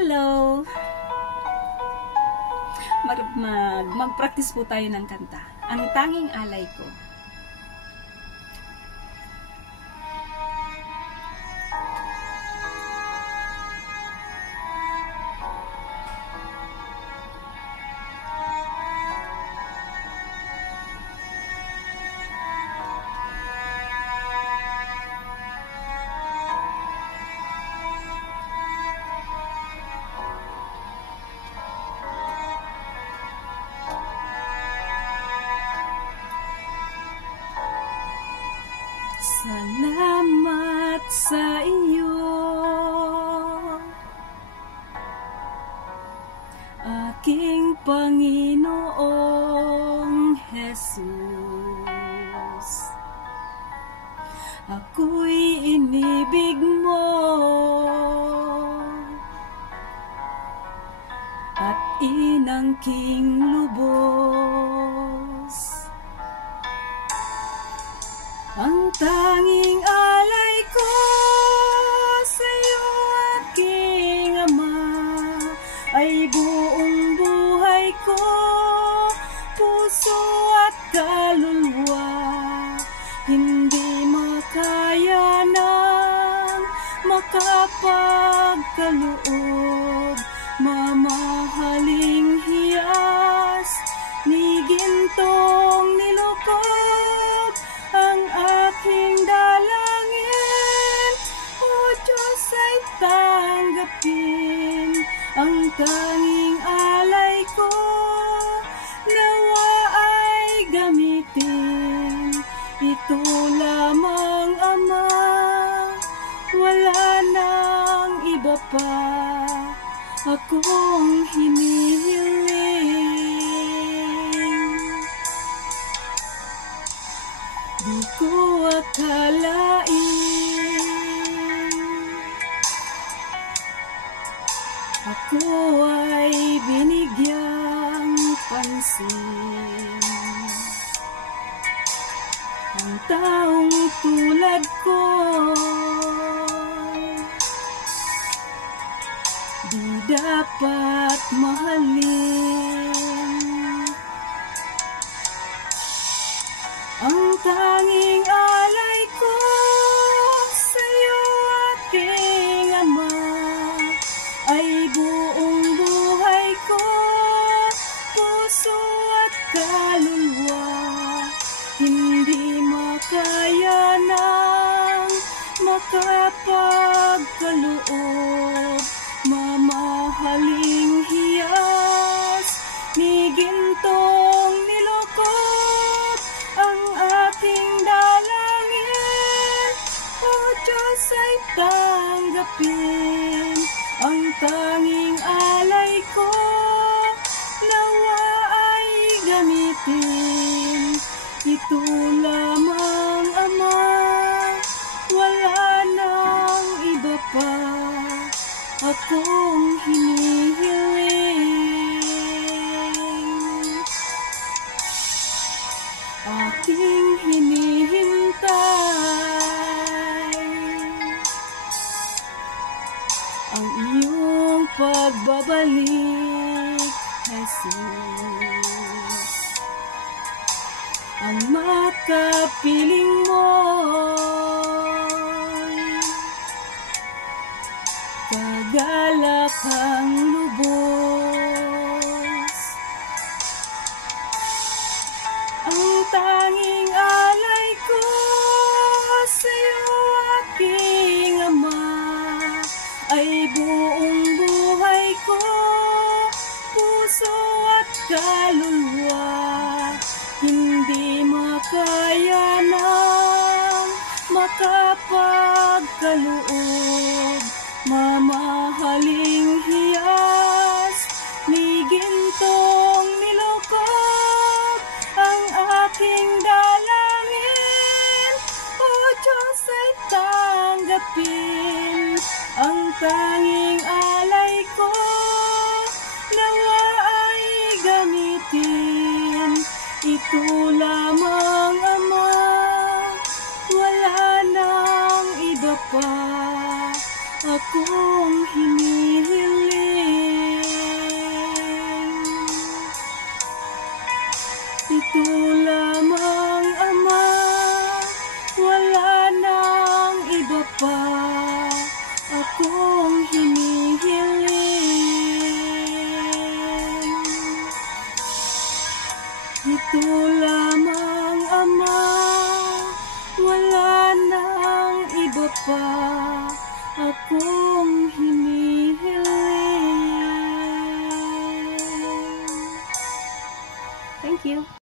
Hello! Mag-practice po tayo ng kanta. Ang tanging alay ko. Salamat sa iyo, aking Panginoong Jesus. Ako'y inibig mo at inangking lubos. Ang tanging alay ko sa'yo, aking Ama, ay buong buhay ko, puso at kaluluwa. Hindi makaya ng makapagkaloob, mamahaling hiyas ni gintong nilukod. Ang aking dalangin, O Diyos, ay tanggapin. Ang tanging alay ko, nawa ay gamitin. Ito lamang, Ama, wala nang iba pa akong hinihiling. Di ko akalain ako ay binigyang pansin. Ang taong tulad ko di dapat mahalin. Ang tanging alay ko sa'yo, aking Ama, ay buong buhay ko, puso at kaluluwa. Hindi makaya ng makapagkaloob, mamahaling hiyas ni gintong nilukod. Ang aking dalangin, O Diyos, ay tanggapin. Ang tanging alay ko, nawa ay gamitin. Ito lamang, Ama, wala nang iba pa akong hinihiling. Aking hinihintay ang iyong pagbabalik, Jesus. Ang makapiling mo'y kagalakang lubos. Ang tanging alay ko sa'yo, aking Ama, ay buong buhay ko, puso at kaluluwa. Hindi makaya ng makapagkaloob, mamahaling hiyas ni gintong nilukod. Ang aking dalangin, O Diyos, ay tanggapin. Ang tanging alay ko, nawa ay gamitin. Ito lamang, Ama, wala nang iba pa akong hinihiling. ito lamang, Ama, wala nang iba pa akong hinihiling. Thank you.